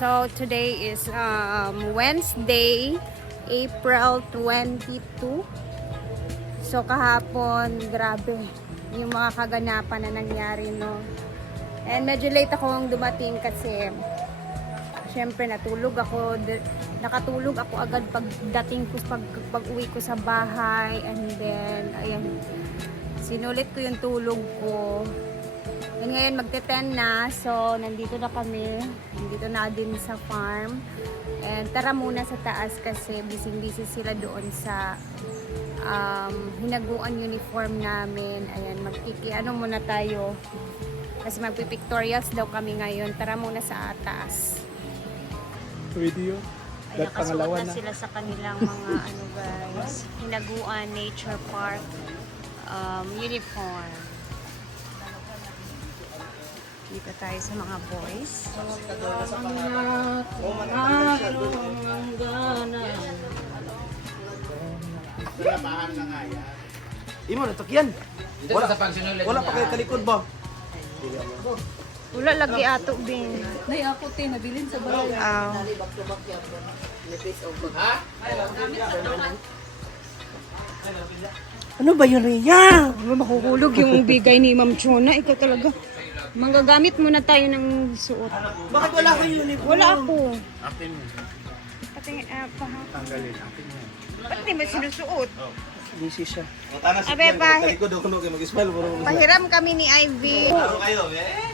So today is Wednesday, April 22. So kahapon, grabe yung mga kaganapan na nangyari, no. And medyo late akong dumating kasi syempre nakatulog ako agad pagdating ko, pag-uwi ko sa bahay, and then ayan, sinulit ko yung tulog ko. And ngayon magte-10 na, so nandito na kami, nandito na din sa farm. And tara muna sa taas kasi busy-busy sila doon sa hinaguan uniform namin. Ayan, ano muna tayo kasi magpipictorials daw kami ngayon. Tara muna sa taas. Video. Ay, nakasuot na sila sa kanilang mga ano guys, hinaguan nature park uniform. Dito tayo sa mga boys. Imo na tukyan. Wala pa kayo talikod ba? Wala lagi ato bing. Nay ako te nabilin sa balay. Ano ba yun, Rhea? Makukulog yung bigay ni Ma'am Chona. Ikaw talaga. Manggagamit muna tayo ng suot. Bakit wala kayo uniform? Wala ako. Akin mo. Patingin, Tanggalin. Akin mo. ba't di mo sinusuot? Busy siya. Abe, Talikod ako kayo mag-smile. pahiram kami ni Ivy. Ano kayo, eh?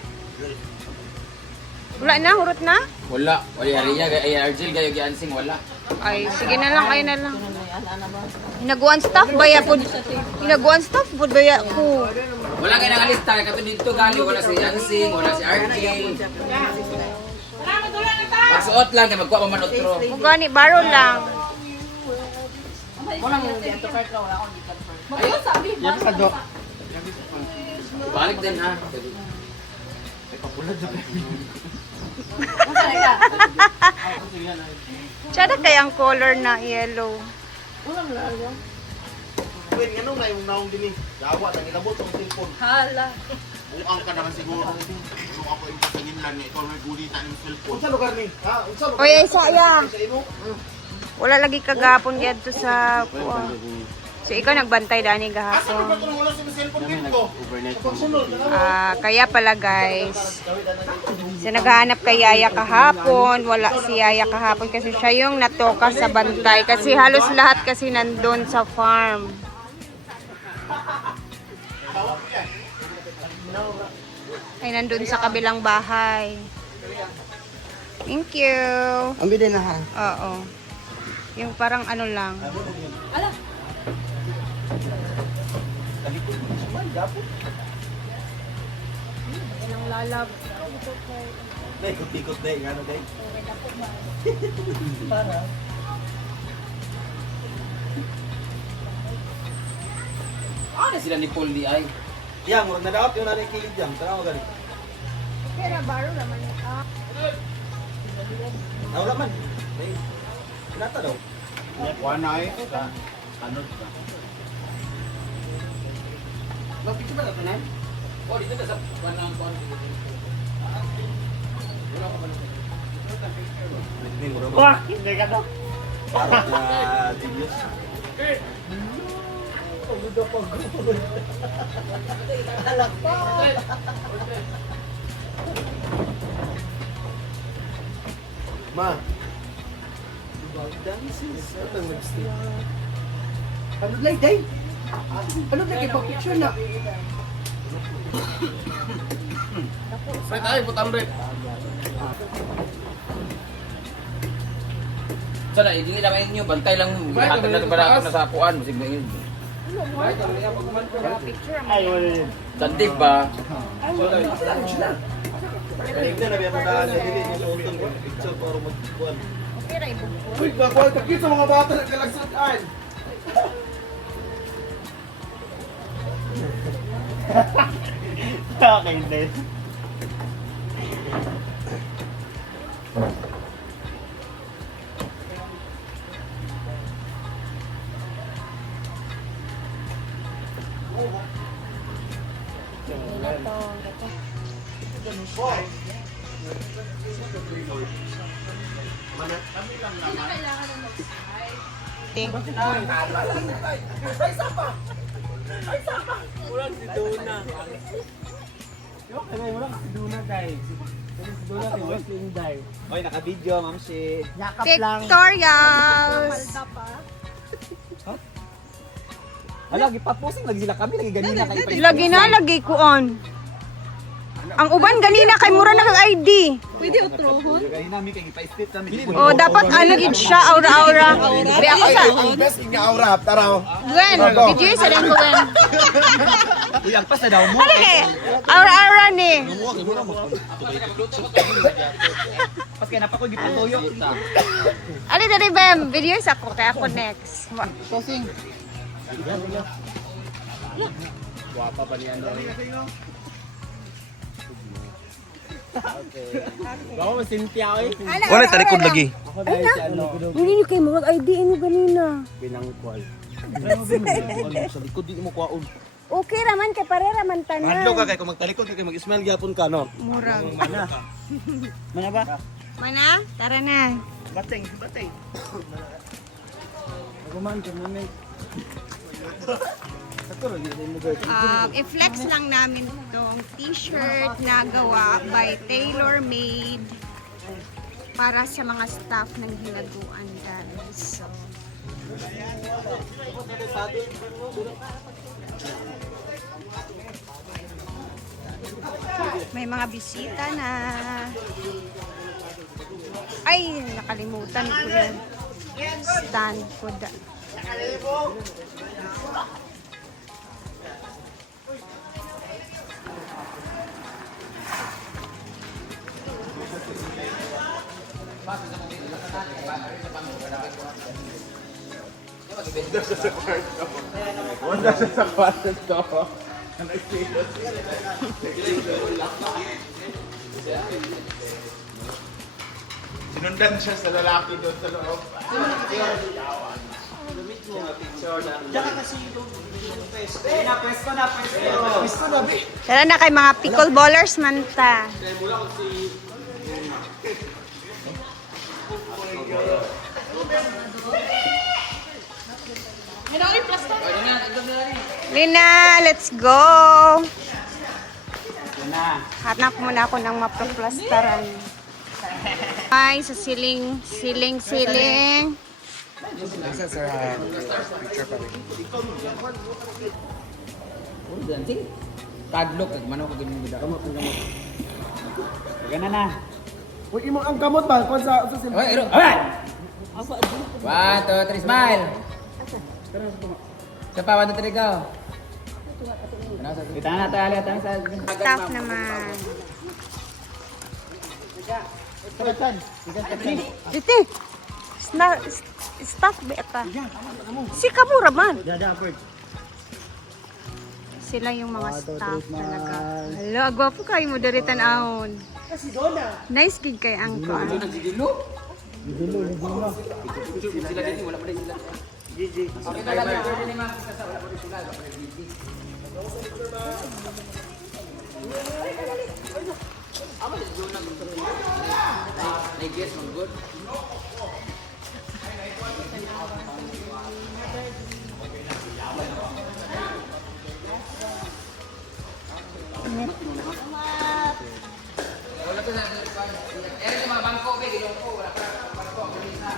Wala na, hurot na? Wala. Wala Ria, ay Argel, gayo giansing wala. Ay, sige na lang, kayo na lang. Hinaguan staff baya po. Hinaguan staff po baya ko. Wala kayo nang alista, kato dito gali, wala si Ansing, wala si Argel. Magsuot lang, kaya magkuha pa man otro. Kung gani, baro lang. Yan ka do. Balik din ha. Tsada kayang color na yellow. Wait, anong na yung naong din eh? Dawa, nangilabot ang cellphone. Hala. Buang ka naman siguro. Kung ako yung pasangin lang ikaw may gulita ng cellphone. Unsa lugar ni? Ha? Unsa lugar? Oy, ay saya. Sa imo? Wala lagi kagapon dito sa kuha. So ikaw nagbantay dani Asa ba gahapon. ito nang wala sa cellphone dito? Pagsunod, ano? Kaya pala guys. So naghahanap kay Yaya kahapon. Wala si Yaya kahapon kasi siya yung natoka sa bantay. Kasi halos lahat kasi nandun sa farm. Ay, nandun sa kabilang bahay. Thank you. Ang bidin na ha. Oo. Yung parang ano lang. Ala. Ilang lalab. Day, ikot day, ano day? Ano sila ni Paul di ay? Yang, murag na dapat yung narin kilid yang. Tara mo gani. Pero baro naman. Wala man. Day. Pinata daw. Wanay sa anod ka. Mapicture ba na tanan? Oh, dito ka sa panang kon. Wah, hindi ka daw. Para na Julius. Alak pa. Ma. Ano lay day? Ano lagi pa picture na? Fred ay putang red. Sana hindi naman inyo bantay lang hatag na para na sa apuan musig na yun. Ay, wala yun. Dandig ba? Tingnan na biya mo daan sa dili niya sa utong picture para magkuhan. Okay ra ibog. Uy, bakuhan ka sa mga bata nagkalagsutan. Okay, din. Ito. ate. Oy, naka-video, ma'am si. Pictorials! Hala, gipaposing lagi sila kami lagi ganina kay Lagi na, lagi kuon. Ang uban ganina kay mura na kag ID. Pwede utrohon? Ganina mi kay gipa-split kami. Oh, dapat ano gid siya aura-aura. Di ako sa Ang best nga aura, taraw. Gwen, video sa rin ko Gwen. Uy, ang pas na daw mo. Ano ni? Aura-aura ni. Pas kay napa ko gipatuyo. Ano dali Bem? Video sa ako kay ako next. Guwapa ba niyan daw? Bawa Cynthia oy. Wala talikod lagi. Ako dahil si ano, Hindi niyo kay murag ID mo ganina. pinangkwal. Sa likod di mo kuwaon. Okay raman kay pare raman tanan. Madlo ka kay kung magtalikod kay mag-smile gyapon ka no. Murag. Mana ba? Mana? Tara na. Bateng. Kuman ka namin. I-flex lang namin tong t-shirt na gawa by Tailor Made para sa mga staff ng hinaguan guys. So, may mga bisita na ay nakalimutan ko yung stand ko Wala siya sa kwarto to. Sinundan siya sa lalaki doon sa loob. Tara na kay mga pickleballers man ta. Lina, let's go! Hanap muna ako ng mapaplastaran. Ay, sa siling. Tadlok kag manok kag ganyan gid. Gana na. Uy, imong ang kamot ba? Kung sa Oy, iro. Alright. 1, 2, 3, smile. Sa pa 1, 2, 3 go. Kita na tayo atang sa. Staff naman. Dito. Staff beta. Si Kabura man. Sila yung mga staff talaga. Hello, agwapo kayo mo diri tan-ahon. Nice gig kay ang kuan. Sila din wala pa din sila. Okay na lang pwede ni ma'am sa wala pa din sila. I guess I'm good. Wala pa na. Ere mga bangko be gilong ko wala pa bangko na.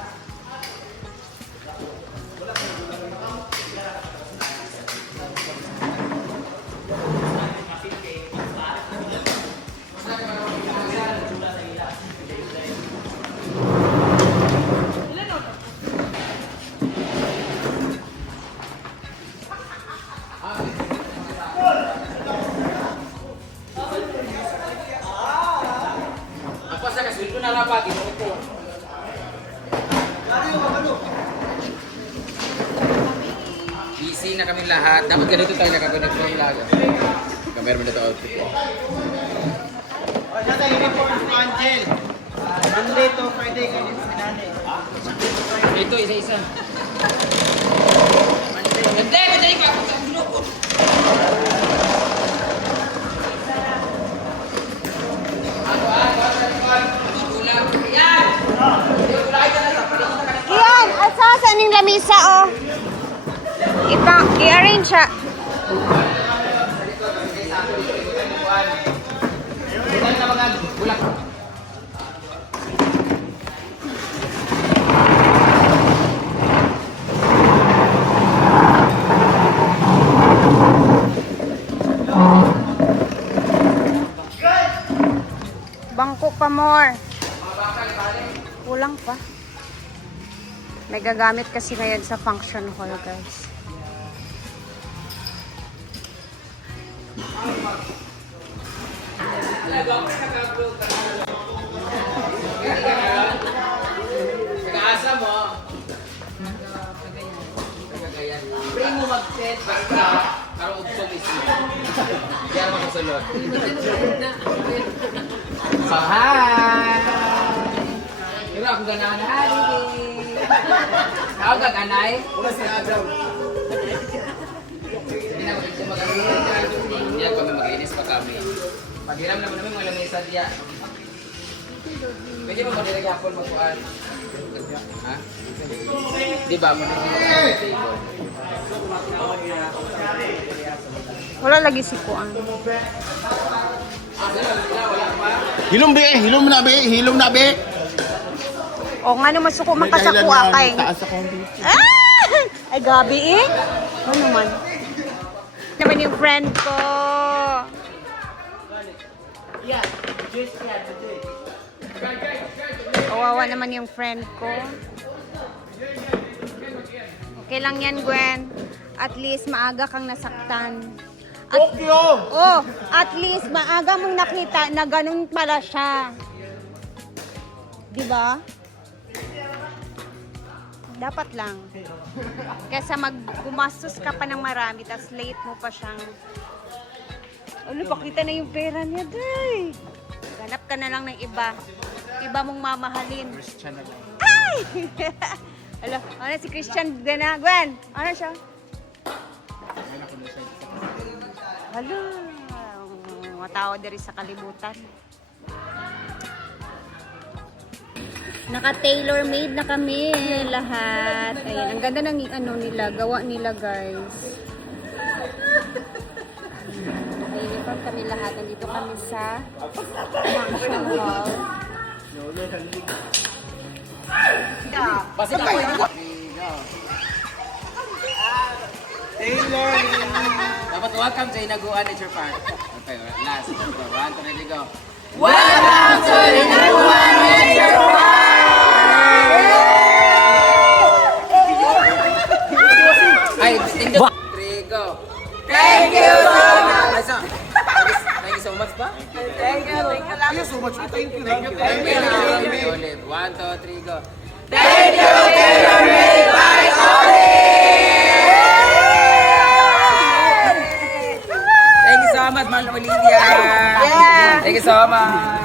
Apa sa kasuldo na lang pa gilong ko. Busy na kami lahat. Dapat ganito tayo nakakonect ng laga. Kamera mo na ito outfit ko. Monday to Friday kayo sinane. Ito, isa-isa. Ganda, madali ka ako sa ulo ko. Iyan, asa sa ning lamisa, oh. I-arrange siya. Bulan na mga bulak. Bangko pa more. Kulang pa. May gagamit kasi ngayon sa function hall, guys. Nag-aasa mo. Pray mo mag-set basta para ubsog isip. Kaya mo kasulod. So, hi! Pero ako ganahan na hari. Ako gaganay. Wala si Adam. Hindi na ako mag-alis. Hindi ako mag-inis pa kami. Paghiram naman namin mga lamesa diya. Pwede mo mag-direct magkuhan. Ha? Di ba? Wala lagi si Kuan. Hilom be, hilom na be, hilom na be. O nga naman suko makasakua kay. Taas ako dito. Ah! Ay gabi eh. Ano naman? Naman yung friend ko. Kawawa naman yung friend ko. Okay lang yan, Gwen. At least maaga kang nasaktan. Oh, at least maaga mong nakita na ganun pala siya. Di ba? Dapat lang. Kaysa gumastos ka pa ng marami, tapos late mo pa siyang... Ano, pakita na yung pera niya, day. Ganap ka na lang ng iba. Iba mong mamahalin. Christian na lang. Ay! Ala, ano si Christian Gwen? Gwen, ano siya? Hala, mga tao diri sa kalibutan. Naka-tailor-made na kami lahat. Ayan, ang ganda ng ano nila, gawa nila, guys. Naka-uniform kami lahat. Nandito kami sa function hall. Basta ako. Taylor! Dapat welcome sa Inaguan Nature Park. Okay, last. 1, 2, 3, go. Ay, tingnan. 3, go. Thank you so much. Thank you so much ba? Thank you so much. Thank you. Thank you. Thank you. Ulit. 1, 2, 3, go. Thank you so much, Ma'am Olivia. Thank you so much.